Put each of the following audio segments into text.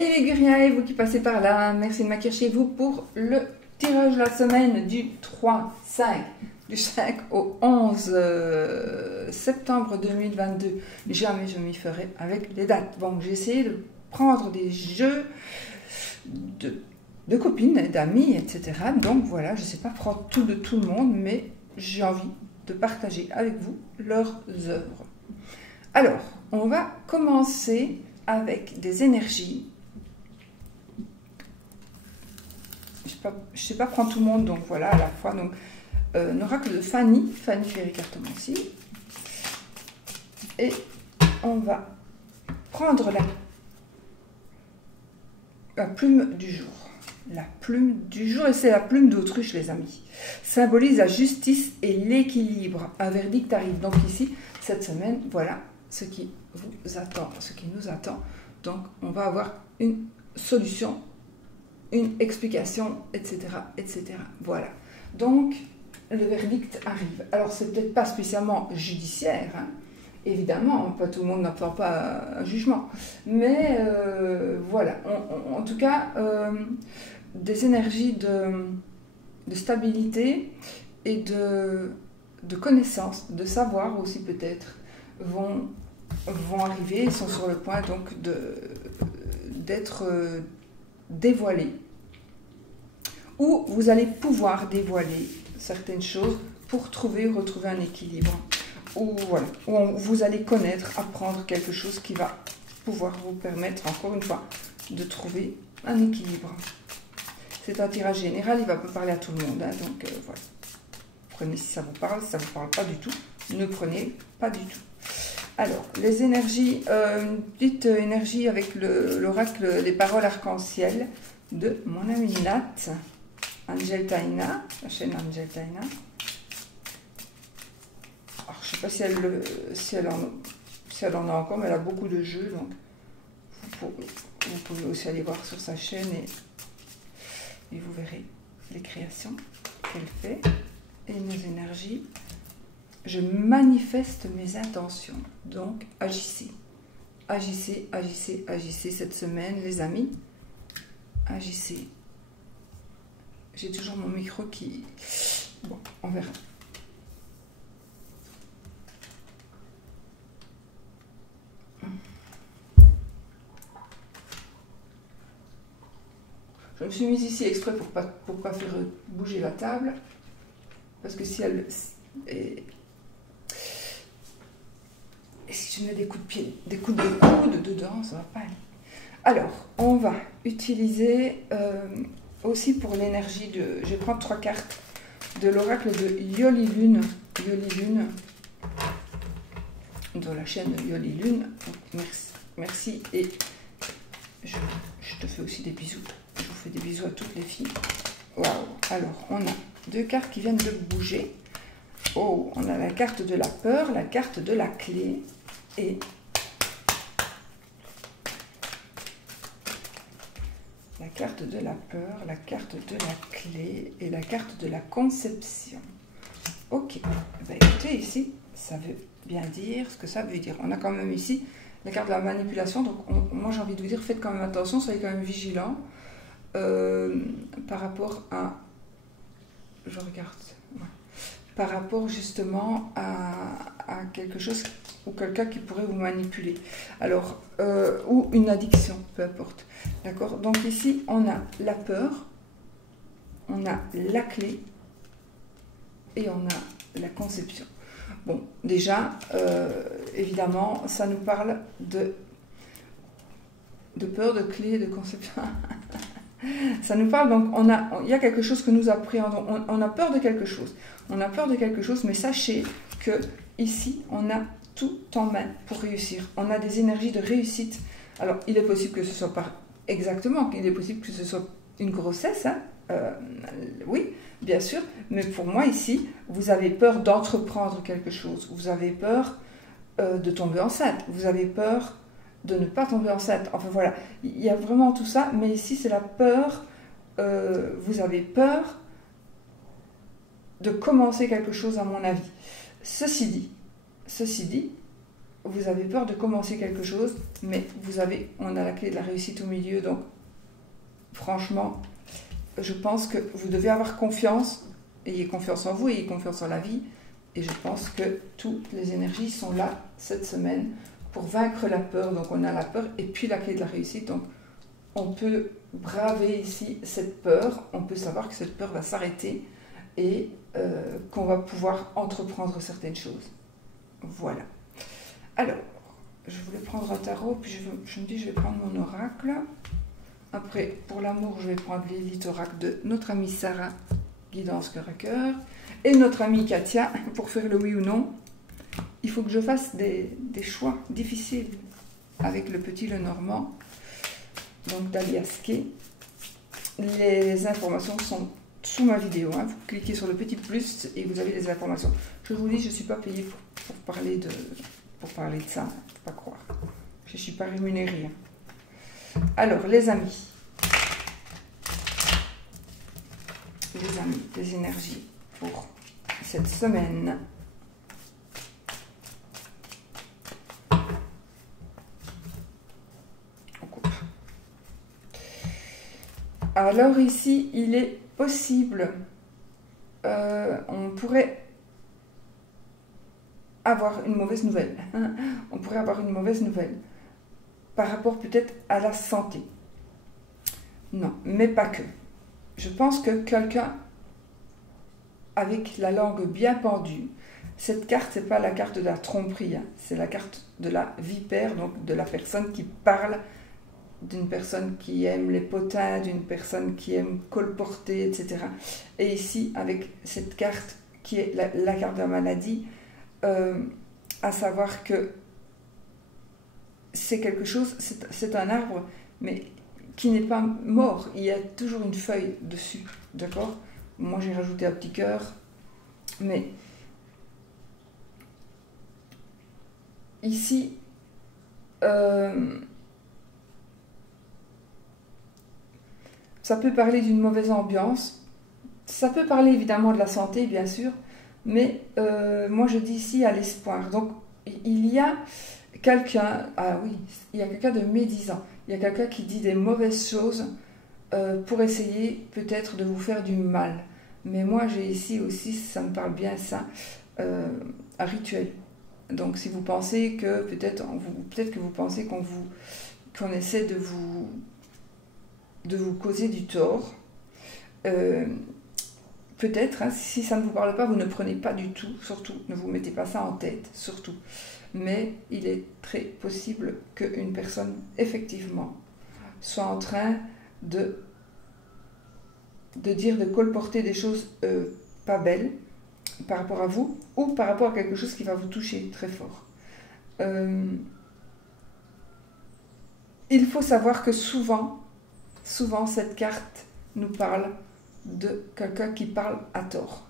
Et les Guriens, vous qui passez par là, merci de m'accueillir chez vous pour le tirage de la semaine du 5 au 11 septembre 2022. Jamais je m'y ferai avec les dates. Bon, j'ai essayé de prendre des jeux de copines, d'amis, etc. Donc voilà, je ne sais pas prendre tout de tout le monde, mais j'ai envie de partager avec vous leurs œuvres. Alors, on va commencer avec des énergies. Je ne sais pas prendre tout le monde, donc voilà, à la fois. Donc, un oracle de Fanny Ferry-Cartomancie. Et on va prendre la plume du jour. La plume du jour, et c'est la plume d'autruche, les amis. Symbolise la justice et l'équilibre. Un verdict arrive. Donc ici, cette semaine, voilà ce qui vous attend, ce qui nous attend. Donc, on va avoir une solution, une explication, etc., etc. Voilà. Donc, le verdict arrive. Alors, c'est peut-être pas spécialement judiciaire, hein. Évidemment, pas tout le monde n'entend pas un jugement. Mais voilà, en tout cas, des énergies de stabilité et de connaissance, de savoir aussi peut-être, vont arriver, sont sur le point donc d'être dévoilés. Ou vous allez pouvoir dévoiler certaines choses pour retrouver un équilibre. Ou voilà, où vous allez connaître, apprendre quelque chose qui va pouvoir vous permettre, encore une fois, de trouver un équilibre. C'est un tirage général, il ne va pas parler à tout le monde, hein, donc voilà. Prenez si ça vous parle, si ça ne vous parle pas du tout, ne prenez pas du tout. Alors, les énergies, une petite énergie avec l'oracle des paroles arc-en-ciel de mon amie Nat, Angel Taina, la chaîne Angel Taina. Alors, je ne sais pas si elle en a encore, mais elle a beaucoup de jeux, donc vous pouvez aussi aller voir sur sa chaîne et vous verrez les créations qu'elle fait. Et mes énergies, je manifeste mes intentions, donc agissez. Agissez, agissez, agissez cette semaine, les amis. Agissez. J'ai toujours mon micro qui... Bon, on verra. Je me suis mise ici exprès pour pas faire bouger la table. Parce que si elle... Et si je mets des coups de pied, des coups de coude dedans, ça ne va pas aller. Alors, on va utiliser aussi pour l'énergie de... Je vais prendre 3 cartes de l'oracle de Yoli Lune. Yoli Lune. Dans la chaîne Yoli Lune. Donc, merci. Et je te fais aussi des bisous. Je vous fais des bisous à toutes les filles. Waouh. Alors, on a 2 cartes qui viennent de bouger. Oh, on a la carte de la peur, la carte de la clé et la carte de la peur, la carte de la clé et la carte de la conception. Ok, ben écoutez, ici, ça veut bien dire ce que ça veut dire. On a quand même ici la carte de la manipulation, donc moi j'ai envie de vous dire, faites quand même attention, soyez quand même vigilants par rapport à... Je regarde... Ouais. Par rapport justement à quelque chose ou quelqu'un qui pourrait vous manipuler. Alors, ou une addiction, peu importe. D'accord? Donc ici, on a la peur, on a la clé et on a la conception. Bon, déjà, évidemment, ça nous parle de peur, de clé, de conception. Ça nous parle, donc il y a quelque chose que nous appréhendons, on a peur de quelque chose. On a peur de quelque chose, mais sachez que ici, on a tout en main pour réussir. On a des énergies de réussite. Alors, il est possible que ce soit pas exactement, il est possible que ce soit une grossesse, hein, oui, bien sûr. Mais pour moi, ici, vous avez peur d'entreprendre quelque chose. Vous avez peur de tomber enceinte. Vous avez peur de ne pas tomber enceinte. Enfin, voilà. Il y a vraiment tout ça. Mais ici, c'est la peur. Vous avez peur de commencer quelque chose, à mon avis. Ceci dit, vous avez peur de commencer quelque chose, mais on a la clé de la réussite au milieu, donc franchement, je pense que vous devez avoir confiance, ayez confiance en vous, ayez confiance en la vie, et je pense que toutes les énergies sont là cette semaine pour vaincre la peur. Donc on a la peur et puis la clé de la réussite, donc on peut braver ici cette peur, on peut savoir que cette peur va s'arrêter et qu'on va pouvoir entreprendre certaines choses. Voilà. Alors, je voulais prendre un tarot, puis je me dis je vais prendre mon oracle. Après, pour l'amour, je vais prendre l'élite oracle de notre amie Sarah, guidance cœur à cœur, et notre amie Katia, pour faire le oui ou non. Il faut que je fasse des choix difficiles avec le petit Lenormand, donc d'Aliaské. Les informations sont sous ma vidéo, hein. Vous cliquez sur le petit plus et vous avez les informations. Je vous dis, je ne suis pas payée pour parler de ça, hein. Faut pas croire. Je ne suis pas rémunérée. Hein. Alors, les amis, les énergies pour cette semaine. On coupe. Alors ici, il est possible, on pourrait avoir une mauvaise nouvelle. On pourrait avoir une mauvaise nouvelle par rapport peut-être à la santé. Non, mais pas que. Je pense que quelqu'un avec la langue bien pendue, cette carte, c'est pas la carte de la tromperie, hein, c'est la carte de la vipère, donc de la personne qui parle, d'une personne qui aime les potins, d'une personne qui aime colporter, etc. Et ici, avec cette carte qui est la carte de la maladie, à savoir que c'est quelque chose, c'est un arbre, mais qui n'est pas mort, il y a toujours une feuille dessus, d'accord? Moi j'ai rajouté un petit cœur, mais ici, ça peut parler d'une mauvaise ambiance, ça peut parler évidemment de la santé, bien sûr, mais moi je dis ici à l'espoir. Donc il y a quelqu'un, ah oui, il y a quelqu'un de médisant, il y a quelqu'un qui dit des mauvaises choses pour essayer peut-être de vous faire du mal. Mais moi j'ai ici aussi, ça me parle bien ça, un rituel. Donc si vous pensez que peut-être que vous pensez qu'on essaie de vous causer du tort, peut-être, hein, si ça ne vous parle pas, vous ne prenez pas du tout, surtout, ne vous mettez pas ça en tête, surtout. Mais il est très possible qu'une personne, effectivement, soit en train de colporter des choses pas belles par rapport à vous, ou par rapport à quelque chose qui va vous toucher très fort. Il faut savoir que souvent, cette carte nous parle de quelqu'un qui parle à tort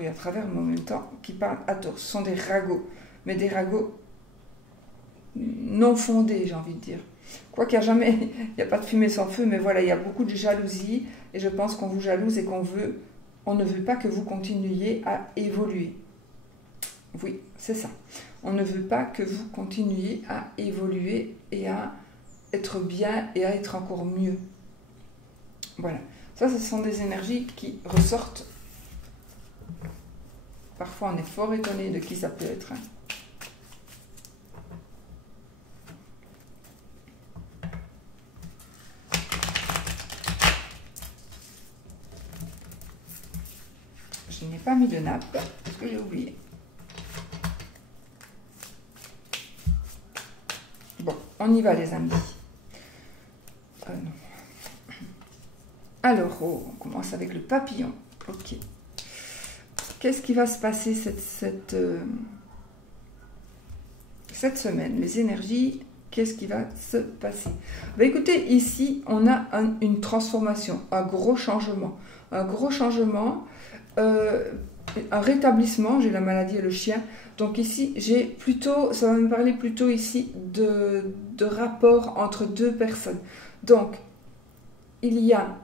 et à travers, mais en même temps, qui parle à tort. Ce sont des ragots, mais des ragots non fondés, j'ai envie de dire. Quoi qu'il il n'y a pas de fumée sans feu, mais voilà, il y a beaucoup de jalousie, et je pense qu'on vous jalouse et on ne veut pas que vous continuiez à évoluer. Oui, c'est ça. On ne veut pas que vous continuiez à évoluer et à être bien et à être encore mieux. Voilà. Ça, ce sont des énergies qui ressortent. Parfois, on est fort étonné de qui ça peut être. Je n'ai pas mis de nappe, parce que j'ai oublié. Bon, on y va, les amis. Non. Alors, on commence avec le papillon. Ok. Qu'est-ce qui va se passer cette semaine? Les énergies, qu'est-ce qui va se passer? Ben, écoutez, ici, on a une transformation, un gros changement. Un rétablissement. J'ai la maladie et le chien. Donc ici, ça va me parler plutôt ici de rapport entre deux personnes. Donc, il y a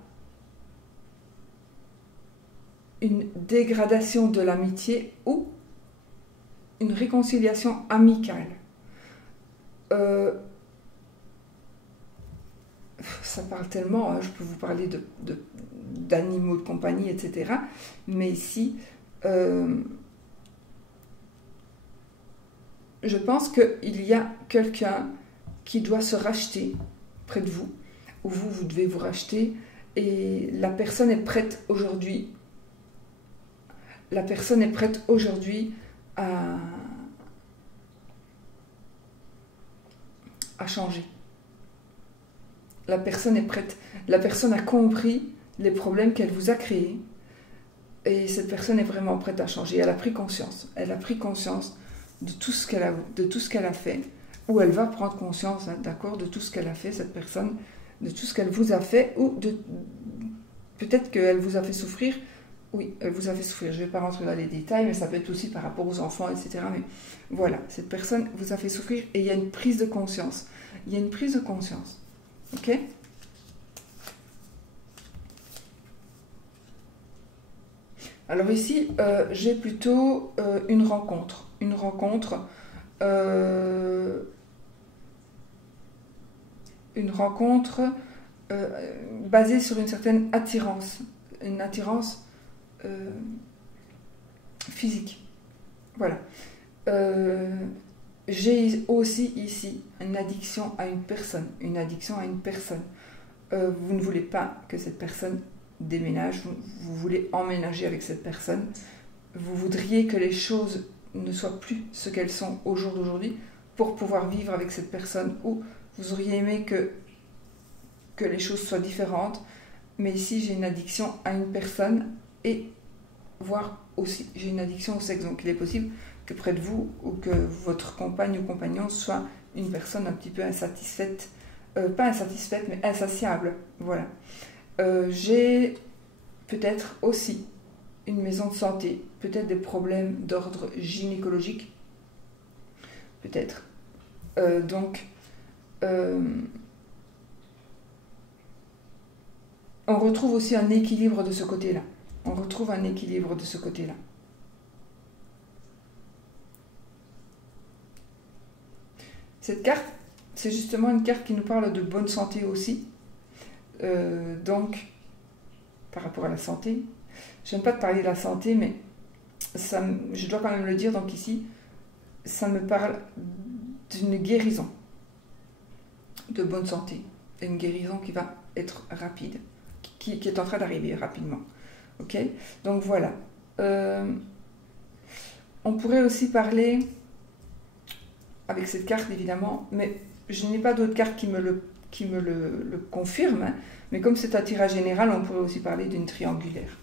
une dégradation de l'amitié ou une réconciliation amicale. ça parle tellement, hein, je peux vous parler d'animaux de compagnie, etc. Mais ici, je pense qu'il y a quelqu'un qui doit se racheter près de vous, ou vous devez vous racheter, et la personne est prête aujourd'hui. La personne est prête aujourd'hui à changer. La personne est prête. La personne a compris les problèmes qu'elle vous a créés. Et cette personne est vraiment prête à changer. Elle a pris conscience. Elle a pris conscience de tout ce qu'elle a fait. Ou elle va prendre conscience, hein, d'accord, de tout ce qu'elle a fait, cette personne, de tout ce qu'elle vous a fait, ou peut-être qu'elle vous a fait souffrir. Oui, elle vous a fait souffrir. Je ne vais pas rentrer dans les détails, mais ça peut être aussi par rapport aux enfants, etc. Mais voilà, cette personne vous a fait souffrir et il y a une prise de conscience. Il y a une prise de conscience. Ok ? Alors ici, j'ai plutôt une rencontre. Une rencontre basée sur une certaine attirance. Une attirance physique. Voilà. J'ai aussi ici une addiction à une personne. Une addiction à une personne. Vous ne voulez pas que cette personne déménage, vous voulez emménager avec cette personne. Vous voudriez que les choses ne soient plus ce qu'elles sont au jour d'aujourd'hui pour pouvoir vivre avec cette personne, ou vous auriez aimé que les choses soient différentes. Mais ici, j'ai une addiction à une personne et voire aussi, j'ai une addiction au sexe. Donc, il est possible que près de vous ou que votre compagne ou compagnon soit une personne un petit peu insatisfaite. Pas insatisfaite, mais insatiable. Voilà. J'ai peut-être aussi une maison de santé, peut-être des problèmes d'ordre gynécologique. Peut-être. On retrouve aussi un équilibre de ce côté-là. On retrouve un équilibre de ce côté-là. Cette carte, c'est justement une carte qui nous parle de bonne santé aussi. Donc, par rapport à la santé, je n'aime pas te parler de la santé, mais je dois quand même le dire. Donc ici, ça me parle d'une guérison de bonne santé. Une guérison qui va être rapide, qui est en train d'arriver rapidement. Ok ? Donc voilà. On pourrait aussi parler, avec cette carte évidemment, mais je n'ai pas d'autres cartes qui me le confirment, hein. Mais comme c'est un tirage général, on pourrait aussi parler d'une triangulaire.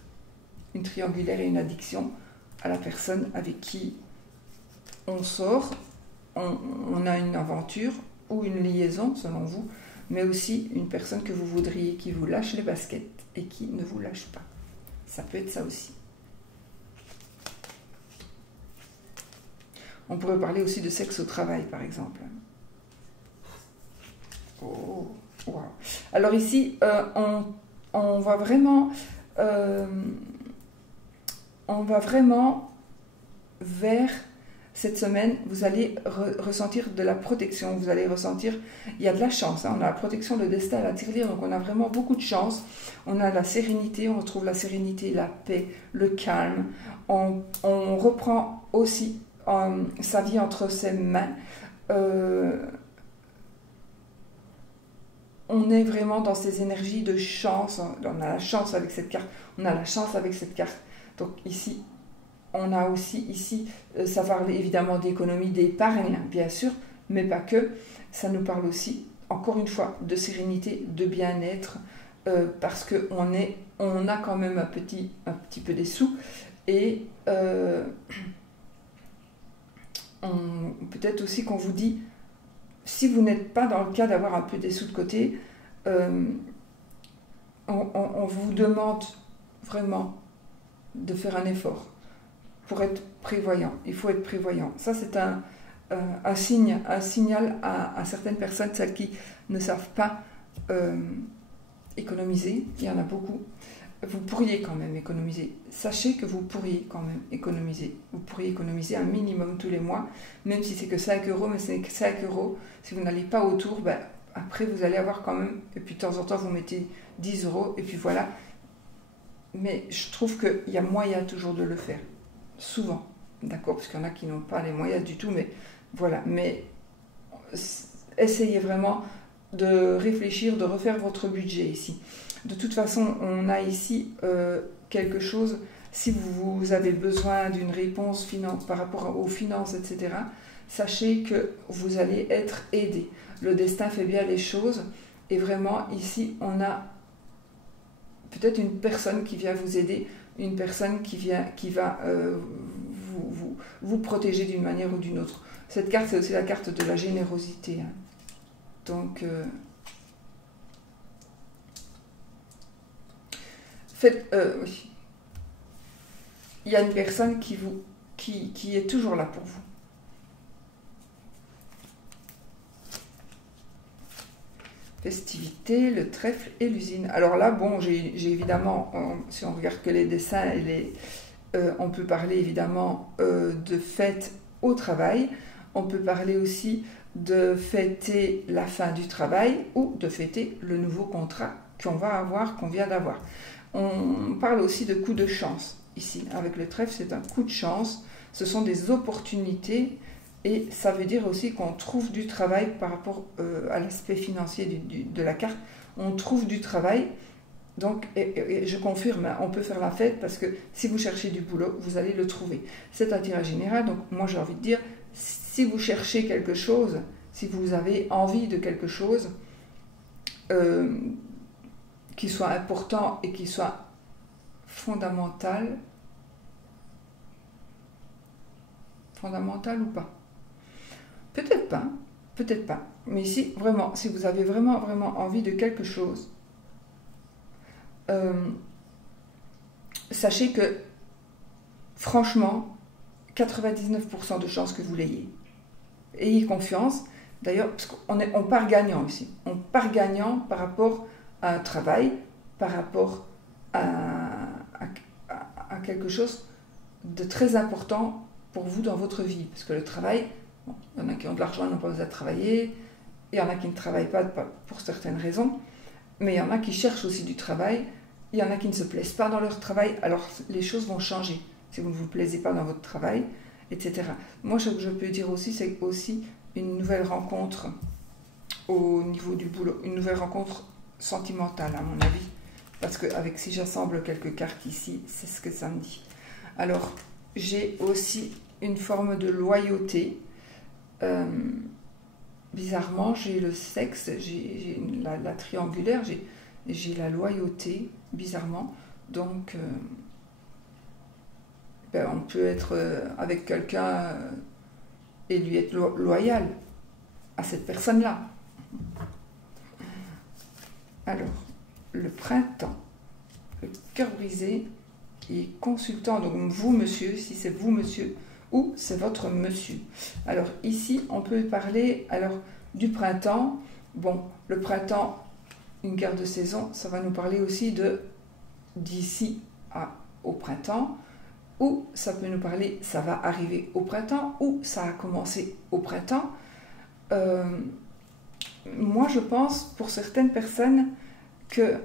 Une triangulaire et une addiction à la personne avec qui on sort, on a une aventure ou une liaison selon vous, mais aussi une personne que vous voudriez qui vous lâche les baskets et qui ne vous lâche pas. Ça peut être ça aussi. On pourrait parler aussi de sexe au travail, par exemple. Oh, wow. Alors ici, on va vraiment vers cette semaine, vous allez ressentir de la protection, vous allez ressentir, il y a de la chance, hein, on a la protection, le destin, la tirelire, donc on a vraiment beaucoup de chance, on a la sérénité, on retrouve la sérénité, la paix, le calme, on reprend aussi sa vie entre ses mains, on est vraiment dans ces énergies de chance, on a la chance avec cette carte, donc ici, on a aussi ici, ça parle évidemment d'économie, d'épargne, bien sûr, mais pas que. Ça nous parle aussi, encore une fois, de sérénité, de bien-être, parce qu'on a quand même un petit peu des sous. Et peut-être aussi qu'on vous dit, si vous n'êtes pas dans le cas d'avoir un peu des sous de côté, on vous demande vraiment de faire un effort. Pour être prévoyant, il faut être prévoyant. Ça, c'est un signal à certaines personnes, celles qui ne savent pas économiser. Il y en a beaucoup. vous pourriez quand même économiser. Sachez que vous pourriez quand même économiser. Vous pourriez économiser un minimum tous les mois, même si c'est que 5 euros, mais c'est que 5 euros. Si vous n'allez pas autour, ben, après vous allez avoir quand même, et puis de temps en temps vous mettez 10 euros, et puis voilà. Mais je trouve qu'il y a moyen toujours de le faire. Souvent, d'accord, parce qu'il y en a qui n'ont pas les moyens du tout, mais voilà. Mais essayez vraiment de réfléchir, de refaire votre budget ici. De toute façon, on a ici quelque chose, si vous avez besoin d'une réponse par rapport aux finances, etc., sachez que vous allez être aidé. Le destin fait bien les choses, et vraiment, ici, on a peut-être une personne qui vient vous aider, une personne qui va vous protéger d'une manière ou d'une autre. Cette carte, c'est aussi la carte de la générosité. Hein. Donc, oui. Il y a une personne qui est toujours là pour vous. Festivité, le trèfle et l'usine. Alors là, bon, j'ai évidemment, si on regarde que les dessins, on peut parler évidemment de fête au travail. On peut parler aussi de fêter la fin du travail ou de fêter le nouveau contrat qu'on vient d'avoir. On parle aussi de coup de chance. Ici, avec le trèfle, c'est un coup de chance. Ce sont des opportunités. Et ça veut dire aussi qu'on trouve du travail par rapport à l'aspect financier de la carte. On trouve du travail. Donc, et je confirme, on peut faire la fête parce que si vous cherchez du boulot, vous allez le trouver. C'est un tirage général. Donc, moi, j'ai envie de dire, si vous cherchez quelque chose, si vous avez envie de quelque chose qui soit important et qui soit fondamental ou pas? Peut-être pas, peut-être pas. Mais ici, vraiment, si vous avez vraiment envie de quelque chose, sachez que, franchement, 99% de chances que vous l'ayez. Ayez confiance. D'ailleurs, on part gagnant ici. On part gagnant par rapport à un travail, par rapport à quelque chose de très important pour vous dans votre vie. Parce que le travail, bon, il y en a qui ont de l'argent et n'ont pas besoin de travailler. Il y en a qui ne travaillent pas pour certaines raisons. Mais il y en a qui cherchent aussi du travail. Il y en a qui ne se plaisent pas dans leur travail. Alors, les choses vont changer. Si vous ne vous plaisez pas dans votre travail, etc. Moi, ce que je peux dire aussi, c'est aussi une nouvelle rencontre au niveau du boulot. Une nouvelle rencontre sentimentale, à mon avis. Parce que si j'assemble quelques cartes ici, c'est ce que ça me dit. Alors, j'ai aussi une forme de loyauté. Bizarrement, j'ai le sexe, j'ai la triangulaire, j'ai la loyauté, bizarrement. Donc, on peut être avec quelqu'un et lui être loyal à cette personne-là. Alors, le printemps, le cœur brisé et consultant, donc vous monsieur, si c'est vous monsieur, ou c'est votre monsieur. Alors ici, on peut parler du printemps. Bon, le printemps, une carte de saison, ça va nous parler aussi d'ici au printemps, ou ça peut nous parler, ça va arriver au printemps, ou ça a commencé au printemps. Moi, je pense, pour certaines personnes, que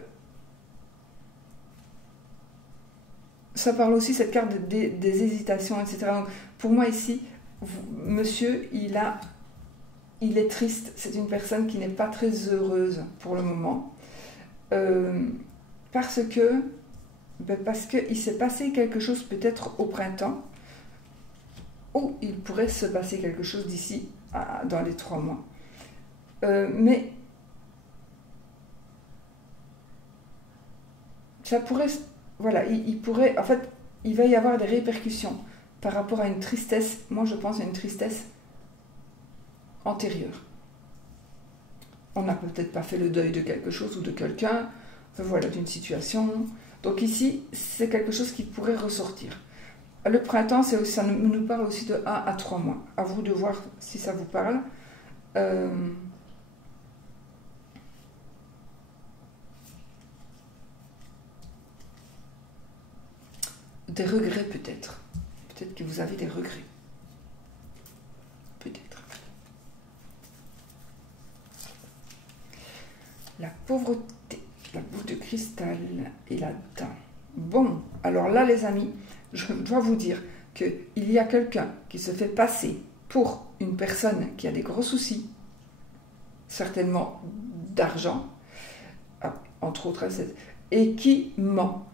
ça parle aussi, cette carte des hésitations, etc. Donc, pour moi, ici, monsieur, il est triste. C'est une personne qui n'est pas très heureuse pour le moment. Parce qu'il s'est passé quelque chose peut-être au printemps, ou il pourrait se passer quelque chose d'ici dans les 3 mois. Mais ça pourrait, voilà, il pourrait, en fait, il va y avoir des répercussions par rapport à une tristesse. Moi, je pense à une tristesse antérieure. On n'a peut-être pas fait le deuil de quelque chose ou de quelqu'un, voilà, d'une situation. Donc ici, c'est quelque chose qui pourrait ressortir. Le printemps, ça nous parle aussi de 1 à 3 mois. À vous de voir si ça vous parle. des regrets peut-être. Peut-être que vous avez des regrets. Peut-être. La pauvreté, la boule de cristal est là-dedans. Bon, alors là les amis, je dois vous dire qu'il y a quelqu'un qui se fait passer pour une personne qui a des gros soucis, certainement d'argent, entre autres, et qui ment.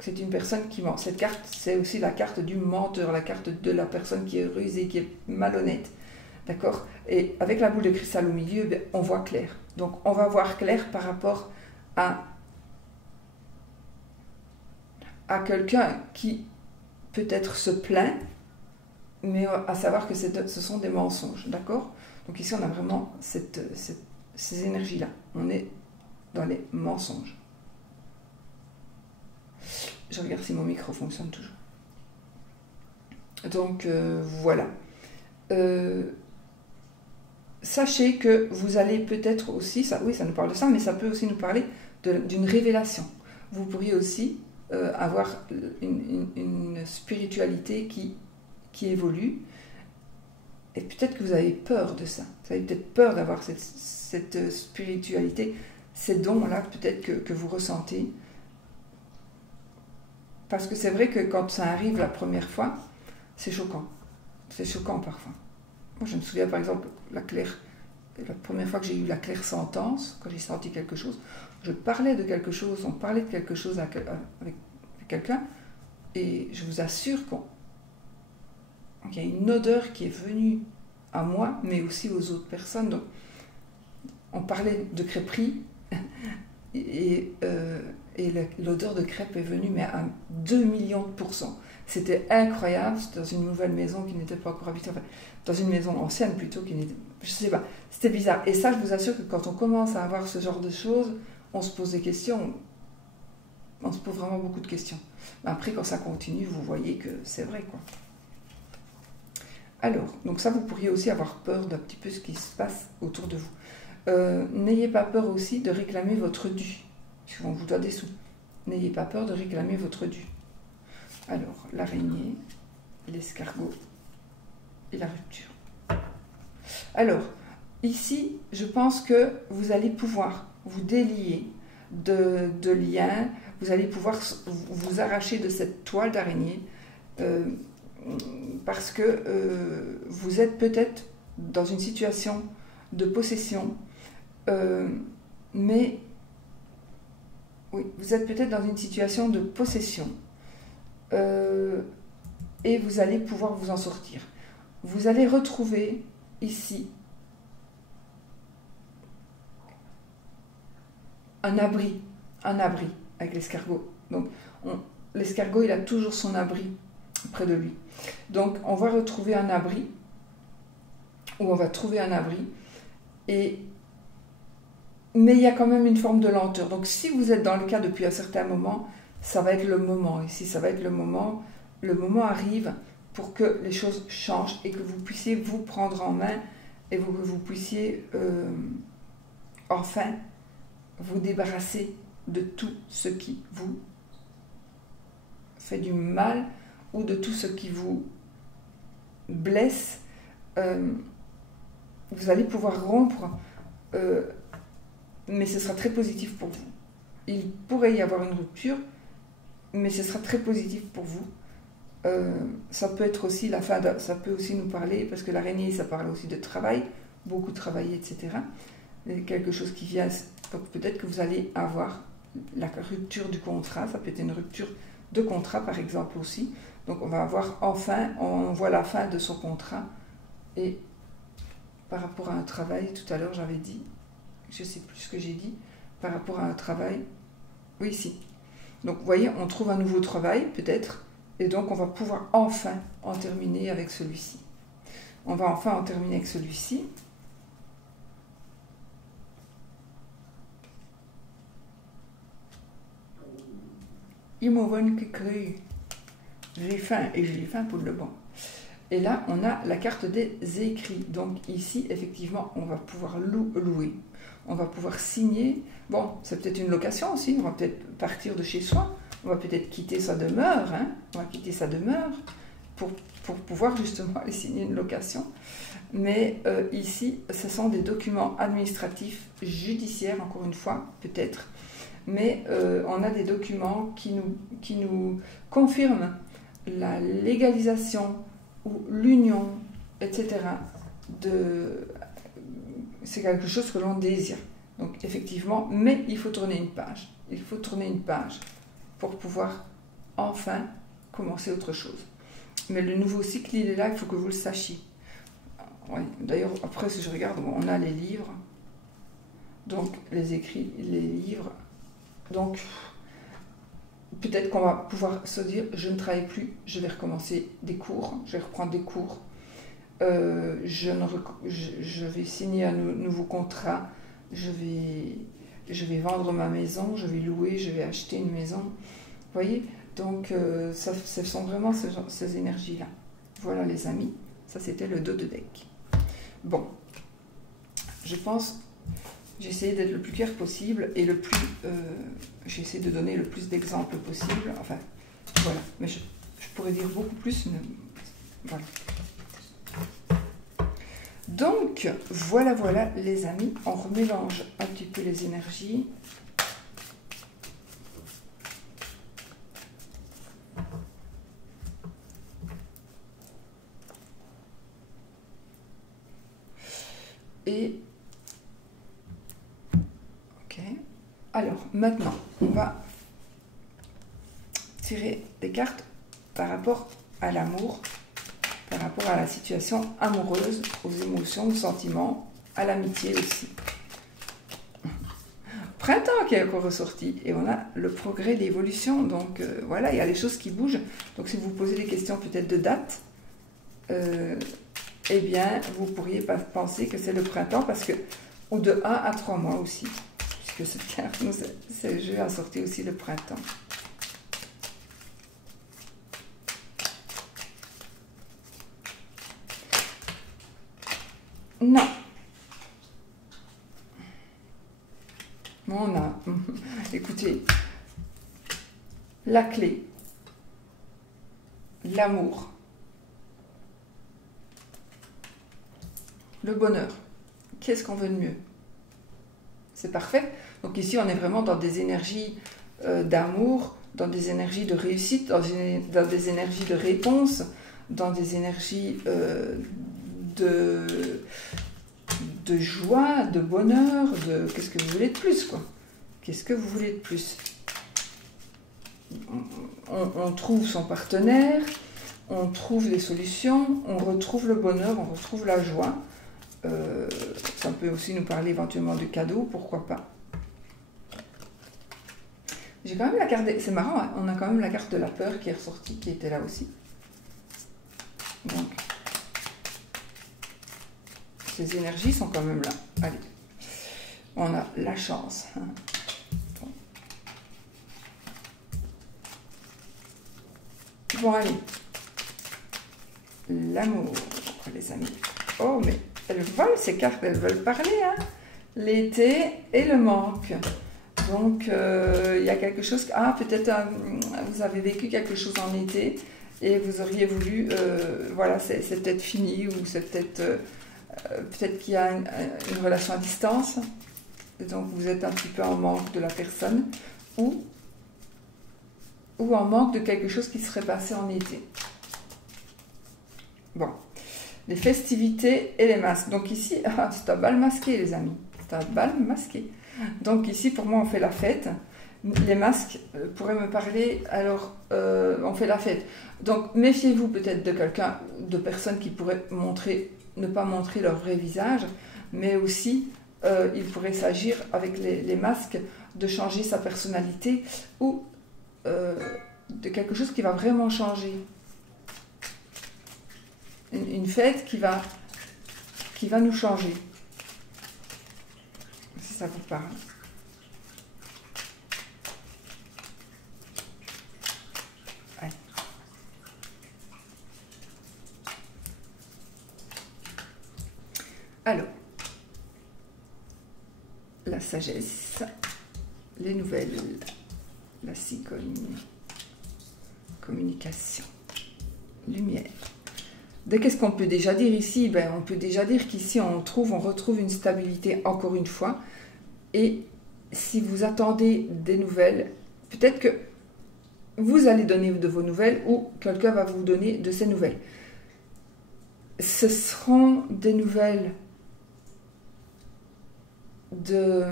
C'est une personne qui ment. Cette carte, c'est aussi la carte du menteur, la carte de la personne qui est rusée, qui est malhonnête. D'accord? Et avec la boule de cristal au milieu, ben, on voit clair. Donc, on va voir clair par rapport à quelqu'un qui peut-être se plaint, mais à savoir que ce sont des mensonges. D'accord? Donc ici, on a vraiment ces énergies-là. On est dans les mensonges. Je regarde si mon micro fonctionne toujours. Donc, voilà. Sachez que vous allez peut-être aussi, ça nous parle de ça, mais ça peut aussi nous parler d'une révélation. Vous pourriez aussi avoir une spiritualité qui évolue, et peut-être que vous avez peur de ça. Vous avez peut-être peur d'avoir cette spiritualité, ces dons-là peut-être que vous ressentez. Parce que c'est vrai que quand ça arrive la première fois, c'est choquant. C'est choquant parfois. Moi, je me souviens par exemple, la première fois que j'ai eu la clairsentence, quand j'ai senti quelque chose, je parlais de quelque chose, on parlait de quelque chose avec quelqu'un, et je vous assure qu'il y a une odeur qui est venue à moi, mais aussi aux autres personnes. Donc, on parlait de crêperie, et l'odeur de crêpe est venue, mais à 2 millions de %. C'était incroyable, c'était dans une nouvelle maison qui n'était pas encore habitée, enfin, dans une maison ancienne plutôt, qui n'était, je sais pas, c'était bizarre. Et ça, je vous assure que quand on commence à avoir ce genre de choses, on se pose des questions, on se pose vraiment beaucoup de questions. Mais après, quand ça continue, vous voyez que c'est vrai, quoi. Alors, donc ça, vous pourriez aussi avoir peur d'un petit peu ce qui se passe autour de vous. N'ayez pas peur aussi de réclamer votre dû, si on vous doit des sous. N'ayez pas peur de réclamer votre dû. Alors, l'araignée, l'escargot et la rupture. Alors, ici, je pense que vous allez pouvoir vous délier de liens, vous allez pouvoir vous arracher de cette toile d'araignée, parce que vous êtes peut-être dans une situation de possession, mais oui, vous êtes peut-être dans une situation de possession, et vous allez pouvoir vous en sortir. Vous allez retrouver ici un abri avec l'escargot. Donc l'escargot, il a toujours son abri près de lui. Donc on va retrouver un abri, ou on va trouver un abri, mais il y a quand même une forme de lenteur. Donc si vous êtes dans le cas depuis un certain moment, ça va être le moment. Ici, ça va être le moment arrive pour que les choses changent et que vous puissiez vous prendre en main et que vous puissiez enfin vous débarrasser de tout ce qui vous fait du mal ou de tout ce qui vous blesse. Vous allez pouvoir rompre, mais ce sera très positif pour vous. Il pourrait y avoir une rupture, mais ce sera très positif pour vous. Ça peut être aussi la fin, ça peut aussi nous parler, parce que l'araignée, ça parle aussi de travail, beaucoup travailler, etc. Et quelque chose qui vient, peut-être que vous allez avoir la rupture du contrat, ça peut être une rupture de contrat par exemple aussi. Donc on va avoir enfin, on voit la fin de son contrat. Et par rapport à un travail, tout à l'heure j'avais dit, je ne sais plus ce que j'ai dit, par rapport à un travail, oui ici. Donc vous voyez, on trouve un nouveau travail peut-être, et donc on va pouvoir enfin en terminer avec celui-ci. On va enfin en terminer avec celui-ci. Ils m'ont cru. J'ai faim et j'ai faim pour le bon. Et là, on a la carte des écrits. Donc ici, effectivement, on va pouvoir louer. On va pouvoir signer. Bon, c'est peut-être une location aussi. On va peut-être partir de chez soi On va peut-être quitter sa demeure, hein, on va quitter sa demeure pour pouvoir justement aller signer une location. Mais ici, ce sont des documents administratifs, judiciaires, encore une fois, peut-être. Mais on a des documents qui nous confirment la légalisation ou l'union, etc. C'est quelque chose que l'on désire. Donc effectivement, mais il faut tourner une page. Il faut tourner une page pour pouvoir enfin commencer autre chose. Mais le nouveau cycle, il est là, il faut que vous le sachiez. Ouais, d'ailleurs, après, si je regarde, on a les livres, donc les écrits, les livres. Donc, peut-être qu'on va pouvoir se dire, je ne travaille plus, je vais recommencer des cours, je vais reprendre des cours, je vais signer un nouveau contrat, je vais vendre ma maison, je vais louer, je vais acheter une maison. Vous voyez? Donc, ce sont vraiment ces énergies-là. Voilà les amis, ça c'était le dos de deck. Bon, je pense, j'ai essayé d'être le plus clair possible et j'ai essayé de donner le plus d'exemples possible. Enfin, voilà, mais je pourrais dire beaucoup plus, mais voilà. Donc, voilà les amis, on remélange un petit peu les énergies. Et, ok, alors maintenant, on va tirer des cartes par rapport à l'amour, par rapport à la situation amoureuse, aux émotions, aux sentiments, à l'amitié aussi. Printemps qui est encore ressorti et on a le progrès, l'évolution, donc voilà, il y a les choses qui bougent. Donc si vous vous posez des questions peut-être de date, eh bien vous pourriez penser que c'est le printemps parce que, ou de 1 à 3 mois aussi, puisque cette carte, ce jeu a sorti aussi le printemps. Non. On a, écoutez, la clé, l'amour, le bonheur. Qu'est-ce qu'on veut de mieux? C'est parfait. Donc ici, on est vraiment dans des énergies d'amour, dans des énergies de réussite, dans des énergies de réponse, dans des énergies de joie, de bonheur, de qu'est-ce que vous voulez de plus, quoi. Qu'est-ce que vous voulez de plus? On trouve son partenaire, on trouve des solutions, on retrouve le bonheur, on retrouve la joie. Ça peut aussi nous parler éventuellement de cadeaux, pourquoi pas. J'ai quand même la carte, c'est marrant, hein, on a quand même la carte de la peur qui est ressortie, qui était là aussi. Donc, ces énergies sont quand même là. Allez, on a la chance. Bon, allez. L'amour, les amis. Oh, mais elles volent ces cartes, elles veulent parler, hein. L'été et le manque. Donc, il y a quelque chose... Ah, peut-être vous avez vécu quelque chose en été et vous auriez voulu... voilà, c'est peut-être fini ou c'est peut-être... peut-être qu'il y a une relation à distance. Et donc, vous êtes un petit peu en manque de la personne ou en manque de quelque chose qui serait passé en été. Bon. Les festivités et les masques. Donc ici, c'est un bal masqué, les amis. C'est un bal masqué. Donc ici, pour moi, on fait la fête. Les masques pourraient me parler, alors on fait la fête. Donc méfiez-vous peut-être de quelqu'un, de personnes qui pourraient ne pas montrer leur vrai visage, mais aussi, il pourrait s'agir avec les masques de changer sa personnalité ou de quelque chose qui va vraiment changer. Une fête qui va nous changer. Si ça vous parle. Ouais. Alors, la sagesse, les nouvelles, la cigogne. Communication. Lumière. Qu'est-ce qu'on peut déjà dire ici? Ben, on peut déjà dire qu'ici, on retrouve une stabilité, encore une fois. Et si vous attendez des nouvelles, peut-être que vous allez donner de vos nouvelles ou quelqu'un va vous donner de ses nouvelles. Ce seront des nouvelles de...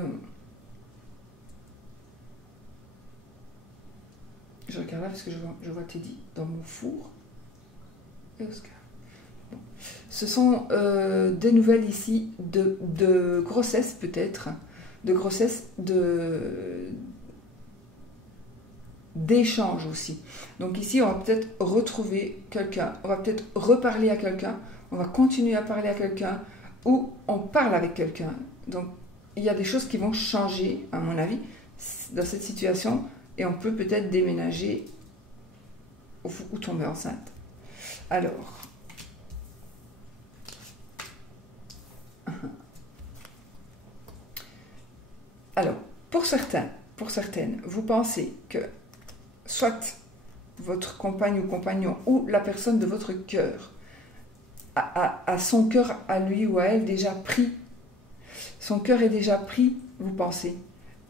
Je regarde là parce que je vois Teddy dans mon four. Et Oscar. Bon. Ce sont des nouvelles ici de grossesse peut-être, de grossesse, d'échange aussi. Donc ici, on va peut-être retrouver quelqu'un, on va peut-être reparler à quelqu'un, on va continuer à parler à quelqu'un, ou on parle avec quelqu'un. Donc il y a des choses qui vont changer, à mon avis, dans cette situation, et on peut peut-être déménager ou tomber enceinte. Alors, pour certaines, vous pensez que soit votre compagne ou compagnon ou la personne de votre cœur a son cœur à lui ou à elle déjà pris. Son cœur est déjà pris, vous pensez.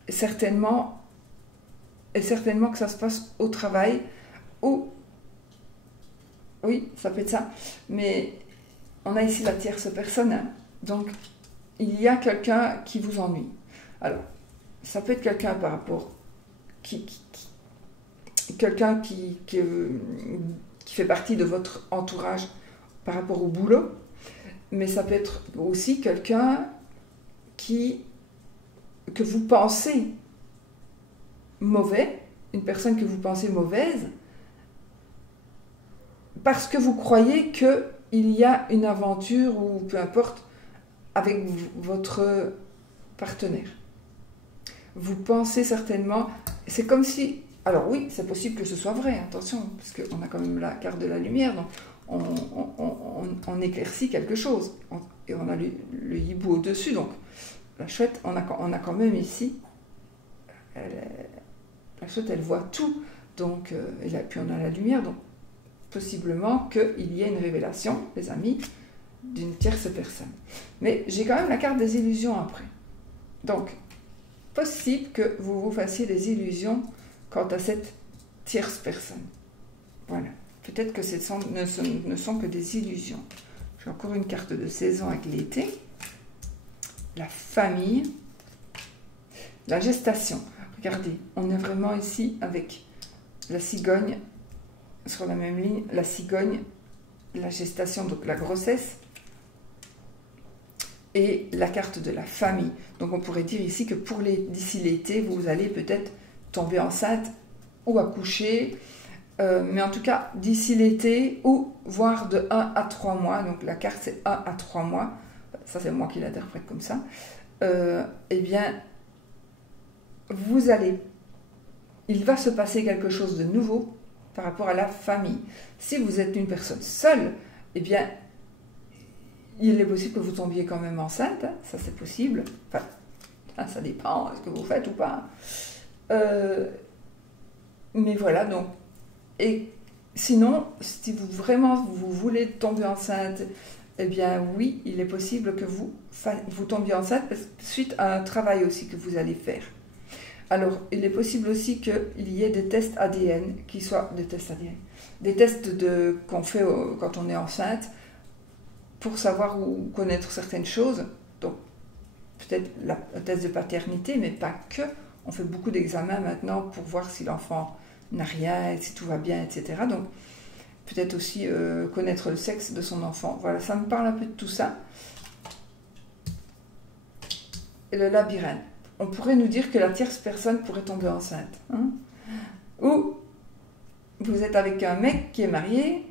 Certainement que ça se passe au travail ou... Oui, ça peut être ça. Mais on a ici la tierce personne. Hein. Donc, il y a quelqu'un qui vous ennuie. Alors, ça peut être quelqu'un par rapport... quelqu'un qui fait partie de votre entourage par rapport au boulot, mais ça peut être aussi quelqu'un que vous pensez mauvais, une personne que vous pensez mauvaise, parce que vous croyez qu'il y a une aventure ou peu importe avec votre partenaire. Vous pensez certainement, c'est comme si... Alors oui, c'est possible que ce soit vrai, attention, parce qu'on a quand même la carte de la lumière, donc on éclaircit quelque chose, et on a le hibou au-dessus, donc la chouette, on a quand même ici, la chouette, elle voit tout, donc, et puis on a la lumière, donc possiblement qu'il y ait une révélation, les amis, d'une tierce personne. Mais j'ai quand même la carte des illusions après. Donc, possible que vous vous fassiez des illusions quant à cette tierce personne. Voilà. Peut-être que ne sont que des illusions. J'ai encore une carte de saison avec l'été. La famille. La gestation. Regardez, on est vraiment ici avec la cigogne sur la même ligne. La cigogne, la gestation, donc la grossesse. Et la carte de la famille. Donc on pourrait dire ici que d'ici l'été, vous allez peut-être tomber enceinte ou accoucher, mais en tout cas d'ici l'été ou voire de 1 à 3 mois, donc la carte c'est 1 à 3 mois, ça c'est moi qui l'interprète comme ça, eh bien il va se passer quelque chose de nouveau par rapport à la famille. Si vous êtes une personne seule, eh bien il est possible que vous tombiez quand même enceinte, hein, ça c'est possible, enfin ça dépend, est-ce que vous faites ou pas. Mais voilà, donc, et sinon, si vous voulez tomber enceinte, eh bien oui, il est possible que vous tombiez enceinte suite à un travail aussi que vous allez faire. Alors, il est possible aussi qu'il y ait des tests ADN, qui soient des tests ADN, des tests qu'on fait quand on est enceinte, pour savoir ou connaître certaines choses. Donc, peut-être un test de paternité, mais pas que. On fait beaucoup d'examens maintenant pour voir si l'enfant n'a rien, si tout va bien, etc. Donc, peut-être aussi connaître le sexe de son enfant. Voilà, ça me parle un peu de tout ça. Et le labyrinthe. On pourrait nous dire que la tierce personne pourrait tomber enceinte. Hein? Ou vous êtes avec un mec qui est marié,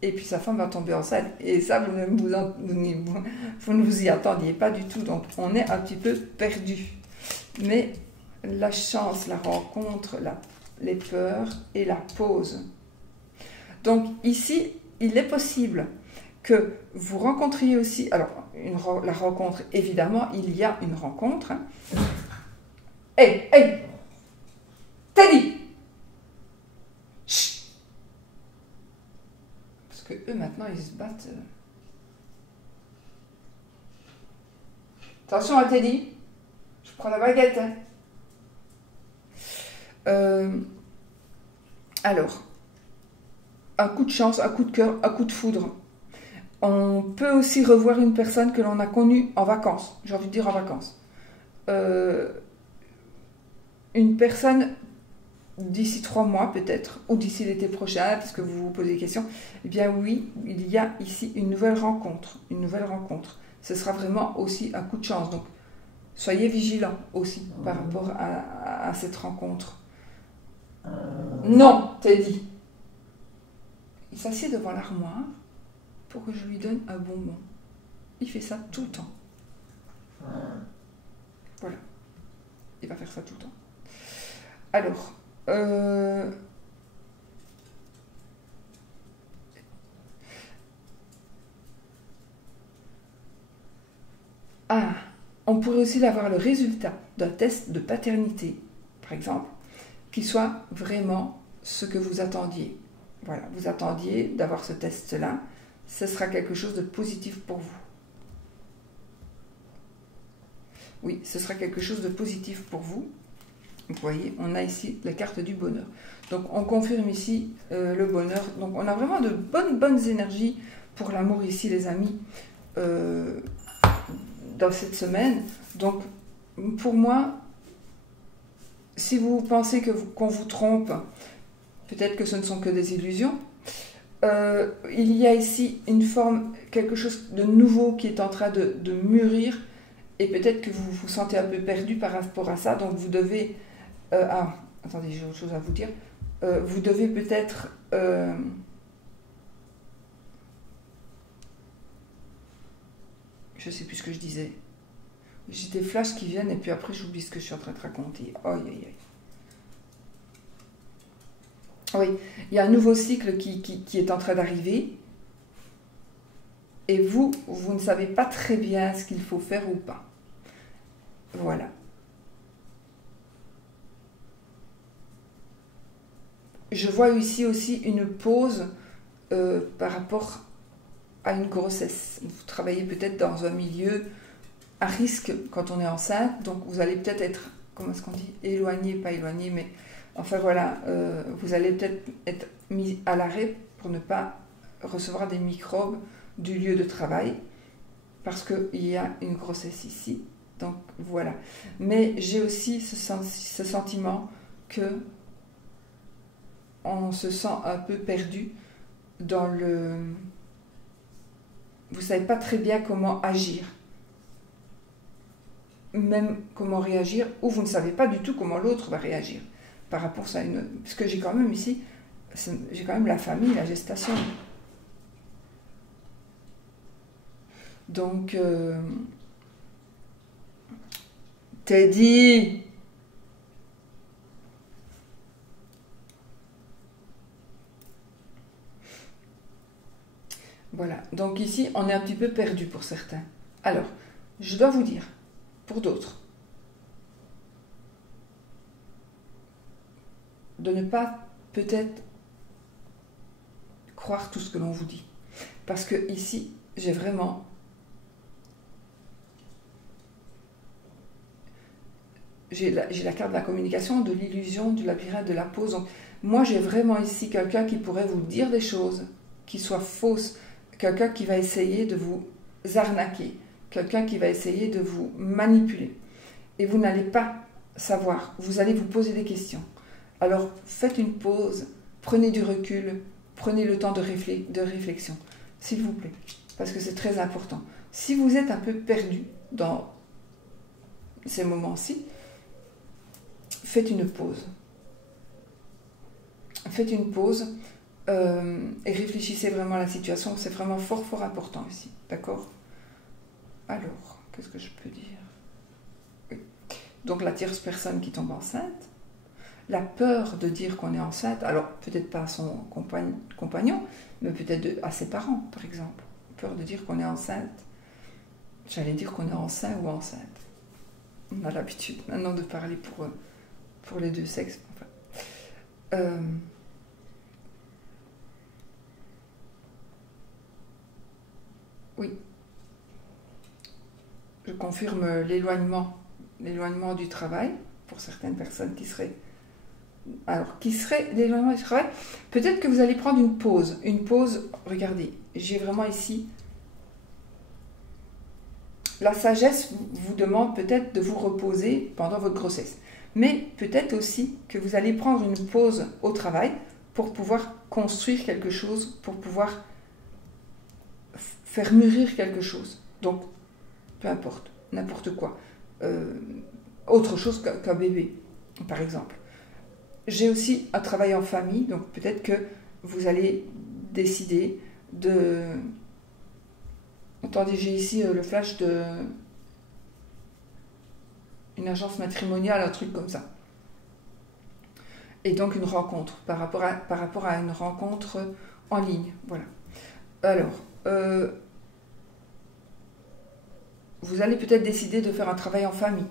et puis sa femme va tomber enceinte. Et ça, vous ne vous y attendiez pas du tout. Donc, on est un petit peu perdu. Mais la chance, la rencontre, les peurs et la pause. Donc ici, il est possible que vous rencontriez aussi... Alors, la rencontre, évidemment, il y a une rencontre. Hey, hey! Teddy. Chut. Parce que eux, maintenant, ils se battent. Attention à Teddy. Je prends la baguette. Hein. Alors, un coup de chance, un coup de cœur, un coup de foudre. On peut aussi revoir une personne que l'on a connue en vacances. J'ai envie de dire en vacances. Une personne d'ici 3 mois peut-être, ou d'ici l'été prochain, parce que vous vous posez des questions. Eh bien oui, il y a ici une nouvelle rencontre. Une nouvelle rencontre. Ce sera vraiment aussi un coup de chance. Donc, soyez vigilants aussi par rapport à cette rencontre. Non, Teddy. Il s'assied devant l'armoire pour que je lui donne un bonbon. Il fait ça tout le temps. Voilà. Il va faire ça tout le temps. Alors, on pourrait aussi avoir le résultat d'un test de paternité, par exemple, qui soit vraiment ce que vous attendiez. Voilà, vous attendiez d'avoir ce test-là, ce sera quelque chose de positif pour vous. Oui, ce sera quelque chose de positif pour vous. Vous voyez, on a ici la carte du bonheur. Donc, on confirme ici le bonheur. Donc, on a vraiment de bonnes énergies pour l'amour ici, les amis, dans cette semaine. Donc, pour moi, si vous pensez qu'on vous trompe, peut-être que ce ne sont que des illusions. Il y a ici une forme, quelque chose de nouveau qui est en train de mûrir, et peut-être que vous vous sentez un peu perdu par rapport à ça. Donc, vous devez... attendez, j'ai autre chose à vous dire. Vous devez peut-être... je ne sais plus ce que je disais. J'ai des flashs qui viennent et puis après j'oublie ce que je suis en train de raconter. Aïe, aïe, aïe. Oui, il y a un nouveau cycle qui est en train d'arriver. Et vous ne savez pas très bien ce qu'il faut faire ou pas. Voilà. Je vois ici aussi une pause par rapport à une grossesse. Vous travaillez peut-être dans un milieu à risque quand on est enceinte, donc vous allez peut-être être, comment est-ce qu'on dit, éloigné, pas éloigné, mais enfin voilà, vous allez peut-être être mis à l'arrêt pour ne pas recevoir des microbes du lieu de travail, parce qu'il y a une grossesse ici, donc voilà. Mais j'ai aussi ce sentiment que on se sent un peu perdu dans le... Vous ne savez pas très bien comment agir, même comment réagir, ou vous ne savez pas du tout comment l'autre va réagir par rapport à une... Parce que j'ai quand même ici, j'ai quand même la famille, la gestation. Donc, Teddy, voilà, donc ici, on est un petit peu perdu pour certains. Alors, je dois vous dire, pour d'autres, de ne pas peut-être croire tout ce que l'on vous dit. Parce que ici, j'ai vraiment... J'ai la carte de la communication, de l'illusion, du labyrinthe, de la pause. Donc, moi, j'ai vraiment ici quelqu'un qui pourrait vous dire des choses qui soient fausses. Quelqu'un qui va essayer de vous arnaquer. Quelqu'un qui va essayer de vous manipuler. Et vous n'allez pas savoir. Vous allez vous poser des questions. Alors, faites une pause. Prenez du recul. Prenez le temps de réflexion. S'il vous plaît. Parce que c'est très important. Si vous êtes un peu perdu dans ces moments-ci, faites une pause. Faites une pause et réfléchissez vraiment à la situation. C'est vraiment fort, fort important ici. D'accord? Alors, qu'est-ce que je peux dire? Oui. Donc, la tierce personne qui tombe enceinte, la peur de dire qu'on est enceinte, alors peut-être pas à son compagnon, mais peut-être à ses parents, par exemple. Peur de dire qu'on est enceinte. J'allais dire qu'on est enceint ou enceinte. On a l'habitude maintenant de parler pour les deux sexes. Enfin. Euh, oui, je confirme l'éloignement du travail pour certaines personnes qui seraient. Alors, qui serait l'éloignement du travail? Peut-être que vous allez prendre une pause. Une pause, regardez, j'ai vraiment ici. La sagesse vous demande peut-être de vous reposer pendant votre grossesse. Mais peut-être aussi que vous allez prendre une pause au travail pour pouvoir construire quelque chose, pour pouvoir faire mûrir quelque chose. Donc, peu importe, n'importe quoi. Autre chose qu'un bébé, par exemple. J'ai aussi un travail en famille, donc peut-être que vous allez décider de... Attendez, j'ai ici le flash de... une agence matrimoniale, un truc comme ça. Et donc une rencontre, par rapport à une rencontre en ligne. Voilà. Alors, vous allez peut-être décider de faire un travail en famille,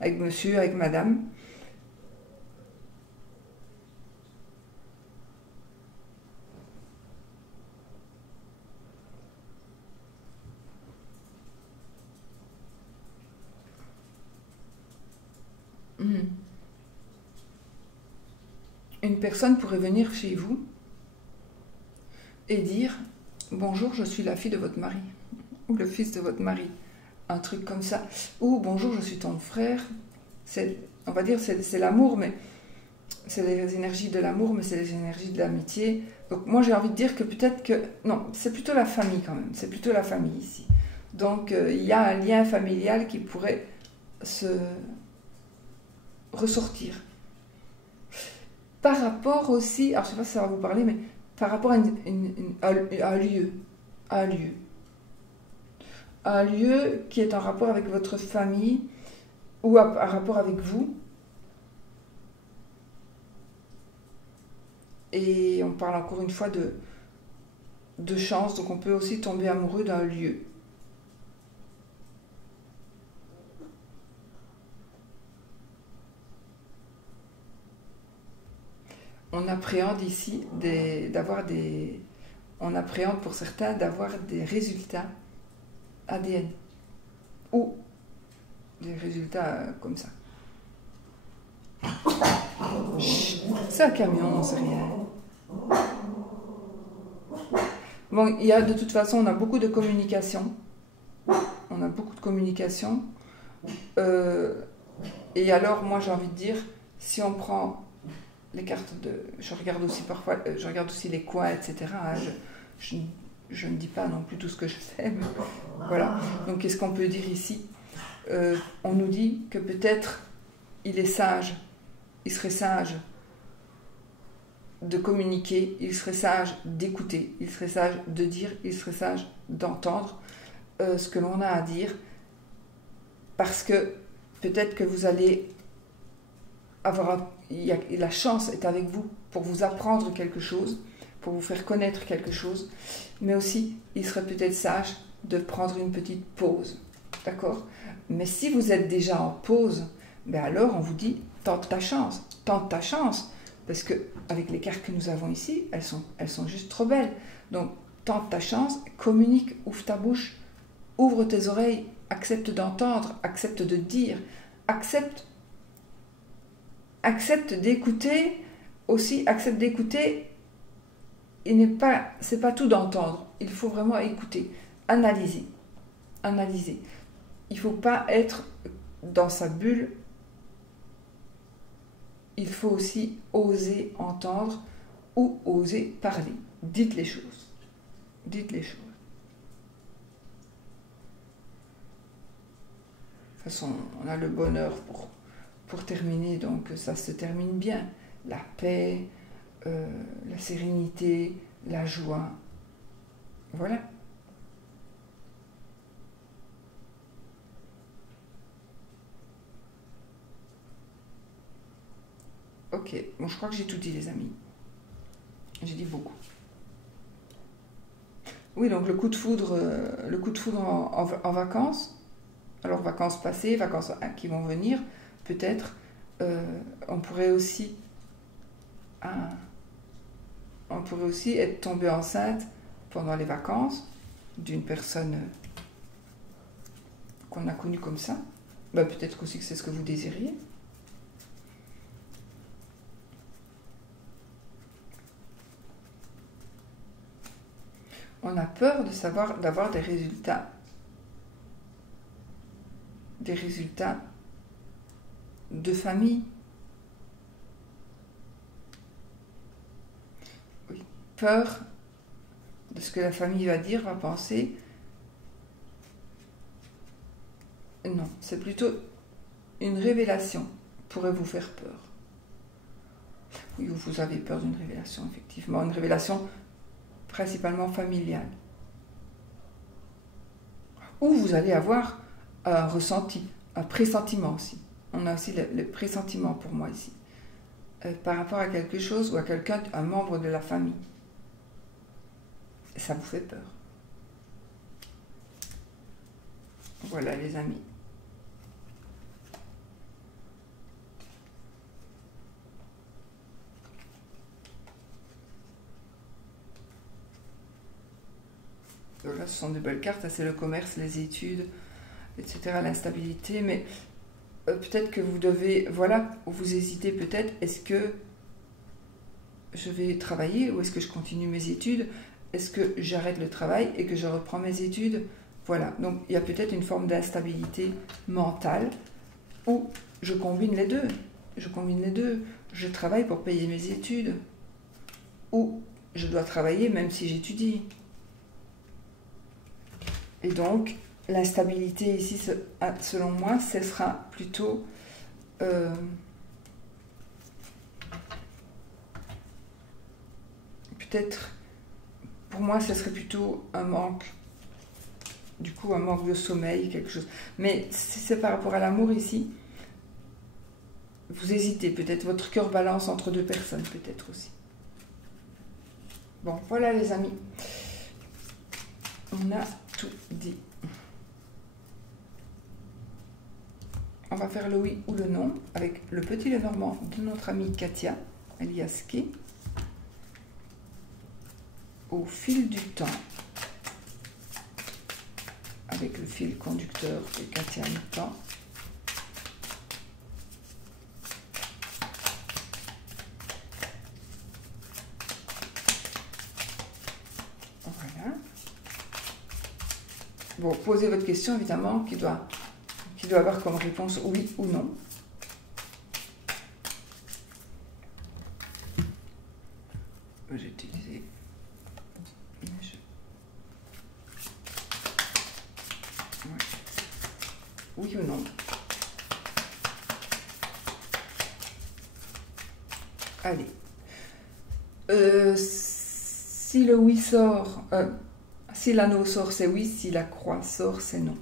avec monsieur, avec madame. Une personne pourrait venir chez vous et dire « Bonjour, je suis la fille de votre mari » ou le fils de votre mari. Un truc comme ça. Ou « Bonjour, je suis ton frère ». On va dire c'est l'amour, mais c'est les énergies de l'amour, mais c'est les énergies de l'amitié. Donc moi j'ai envie de dire que peut-être que... Non, c'est plutôt la famille quand même. C'est plutôt la famille ici. Donc il y a un lien familial qui pourrait se ressortir. Par rapport aussi, alors je ne sais pas si ça va vous parler, mais par rapport à un lieu qui est en rapport avec votre famille ou en rapport avec vous. Et on parle encore une fois de chance, donc on peut aussi tomber amoureux d'un lieu. On appréhende ici on appréhende pour certains d'avoir des résultats ADN ou des résultats comme ça. C'est un camion, c'est rien. Bon, il y a de toute façon, on a beaucoup de communication. On a beaucoup de communication. Et alors, moi, j'ai envie de dire, si on prend les cartes de... Je regarde aussi parfois, je regarde aussi les coins, etc. Hein, je ne dis pas non plus tout ce que je fais, mais voilà. Donc, qu'est-ce qu'on peut dire ici? On nous dit que peut-être il serait sage de communiquer, il serait sage d'écouter, il serait sage de dire, il serait sage d'entendre ce que l'on a à dire, parce que peut-être que vous allez avoir... la chance est avec vous pour vous apprendre quelque chose, pour vous faire connaître quelque chose, mais aussi il serait peut-être sage de prendre une petite pause, d'accord? Mais si vous êtes déjà en pause, ben alors on vous dit tente ta chance, parce que avec les cartes que nous avons ici, elles sont juste trop belles. Donc tente ta chance, communique, ouvre ta bouche, ouvre tes oreilles, accepte d'entendre, accepte de dire, accepte d'écouter aussi, accepte d'écouter. C'est pas tout d'entendre. Il faut vraiment écouter, analyser. Il faut pas être dans sa bulle. Il faut aussi oser entendre ou oser parler. Dites les choses. De toute façon, on a le bonheur pour terminer, donc ça se termine bien. La paix, la sérénité, la joie. Voilà. Ok, bon, je crois que j'ai tout dit, les amis. J'ai dit beaucoup. Oui, donc le coup de foudre en vacances. Alors, vacances passées, vacances qui vont venir, peut-être. On pourrait aussi On pourrait aussi être tombé enceinte pendant les vacances d'une personne qu'on a connue comme ça. Ben, peut-être aussi que c'est ce que vous désiriez. On a peur d'avoir des résultats. Des résultats de famille. Oui. Peur de ce que la famille va dire, va penser. Non, c'est plutôt une révélation pourrait vous faire peur. Oui, vous avez peur d'une révélation, effectivement. Une révélation principalement familiale. Ou vous allez avoir un ressenti, un pressentiment aussi. On a aussi le pressentiment pour moi ici. Par rapport à quelque chose ou à quelqu'un, un membre de la famille. Ça vous fait peur. Voilà les amis. Donc là, ce sont de belles cartes, c'est le commerce, les études, etc., l'instabilité, mais peut-être que vous devez, voilà, vous hésitez peut-être, est-ce que je vais travailler ou est-ce que je continue mes études? Est-ce que j'arrête le travail et que je reprends mes études? Voilà, donc il y a peut-être une forme d'instabilité mentale où je combine les deux. Je combine les deux. Je travaille pour payer mes études ou je dois travailler même si j'étudie. Et donc, l'instabilité ici, selon moi, ce sera plutôt peut-être, pour moi, ce serait plutôt un manque, du coup, un manque de sommeil, quelque chose. Mais si c'est par rapport à l'amour ici, vous hésitez, peut-être votre cœur balance entre deux personnes, peut-être aussi. Bon, voilà les amis. On a tout dit. On va faire le oui ou le non avec le petit Lenormand de notre amie Katia, alias Kay. Au fil du temps, avec le fil conducteur que Katia nous tend. Voilà. Bon, posez votre question évidemment qui doit avoir comme réponse oui ou non. J'ai utilisé oui ou non. Allez. Si le oui sort, si l'anneau sort, c'est oui. Si la croix sort, c'est non.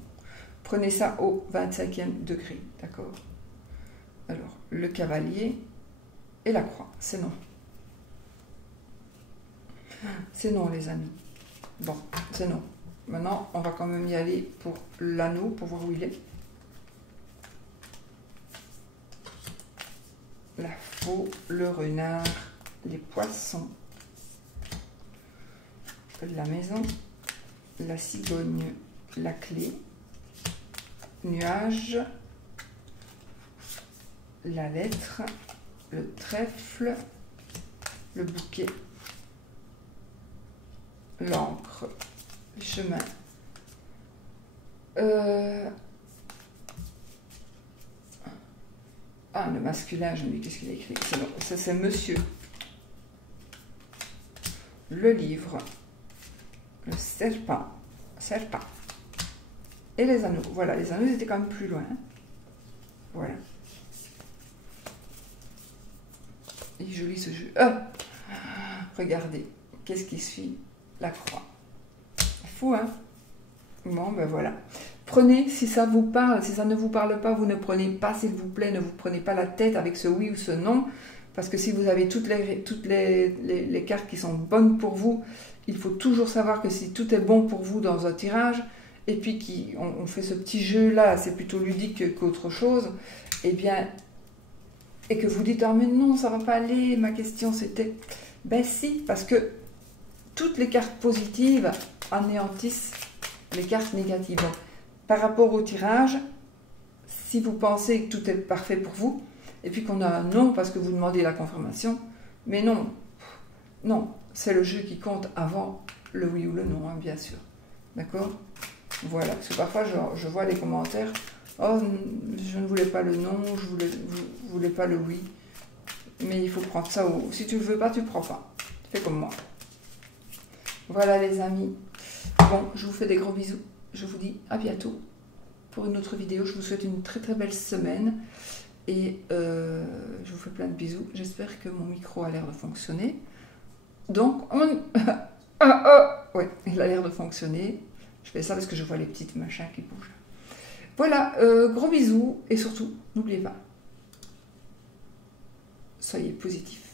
Prenez ça au 25e degré, d'accord? Alors, le cavalier et la croix, c'est non. C'est non, les amis. Bon, c'est non. Maintenant, on va quand même y aller pour l'anneau, pour voir où il est. La faux, le renard, les poissons, la maison, la cigogne, la clé, nuage, la lettre, le trèfle, le bouquet, l'encre, le chemin. Ah, le masculin, je me dis, qu'est-ce qu'il a écrit? Ça, c'est monsieur. Le livre, le serpent, et les anneaux. Voilà, les anneaux, ils étaient quand même plus loin. Voilà. Il est joli ce jeu. Regardez, qu'est-ce qui suit? La croix. Fou, hein? Bon, ben voilà. Prenez, si ça vous parle, si ça ne vous parle pas, vous ne prenez pas, s'il vous plaît, ne vous prenez pas la tête avec ce oui ou ce non, parce que si vous avez toutes les cartes qui sont bonnes pour vous, il faut toujours savoir que si tout est bon pour vous dans un tirage, et puis on fait ce petit jeu-là, c'est plutôt ludique qu'autre chose, eh bien, et que vous dites « Ah mais non, ça va pas aller, ma question c'était... » Ben si, parce que toutes les cartes positives anéantissent les cartes négatives. Donc, par rapport au tirage, si vous pensez que tout est parfait pour vous, et puis qu'on a un non parce que vous demandez la confirmation, mais non, non, c'est le jeu qui compte avant le oui ou le non, hein, bien sûr. D'accord? Voilà, parce que parfois je vois les commentaires, oh, je ne voulais pas le non, je voulais pas le oui, mais il faut prendre ça au... Si tu ne veux pas, tu ne prends pas. Fais comme moi. Voilà les amis. Bon, je vous fais des gros bisous. Je vous dis à bientôt pour une autre vidéo. Je vous souhaite une très très belle semaine. Et je vous fais plein de bisous. J'espère que mon micro a l'air de fonctionner. Donc, ouais, il a l'air de fonctionner. Je fais ça parce que je vois les petites machins qui bougent. Voilà, gros bisous. Et surtout, n'oubliez pas, soyez positifs.